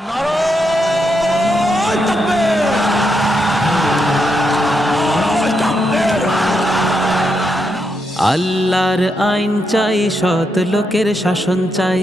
আল্লাহর আইন চাই সৎ লোকের শাসন চাই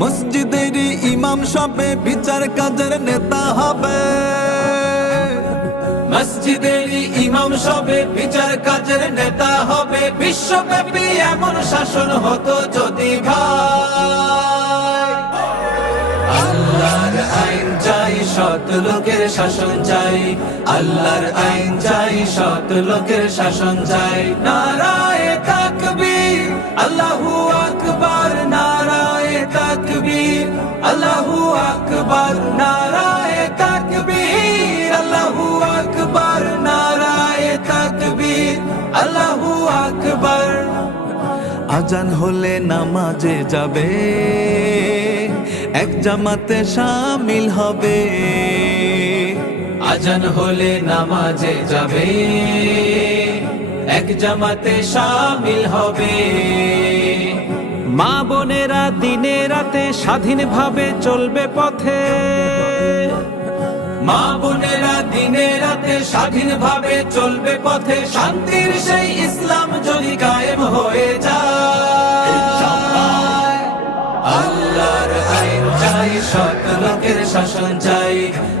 মসজিদের ইমাম সবে বিচার কাজের নেতা হবে মসজিদের ইমাম সবে বিচার কাজের নেতা হবে বিশ্বব্যাপী এমন শাসন হতো যদি ভাই আল্লাহর আইন চাই সৎ লোকের শাসন চাই আল্লাহর আইন চাই সৎ লোকের শাসন চাই নারায়ণ আকবর নারায় তাকবীর আল্লাহু আকবর নারায় তাকবীর আল্লাহু আকবর আজান হলে নামাজে যাবে এক জামাতে শামিল হবে আজান হলে নামাজে যাবে এক জামাতে শামিল হবে মা বোনেরা দিনে রাতে স্বাধীনভাবে চলবে পথে মা বোনেরা দিনে রাতে স্বাধীনভাবে চলবে পথে শান্তির সেই ইসলাম যদি কায়েম হয়ে যায় আল্লাহর আইন চাই সকলকে শাসন চাই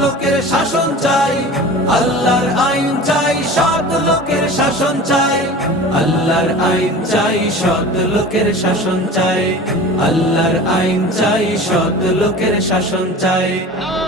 লোকের শাসন চাই আল্লাহর আইন চাই সৎ লোকের শাসন চাই আল্লাহর আইন চাই সৎ লোকের শাসন চাই আল্লাহর আইন চাই সৎ লোকের শাসন চাই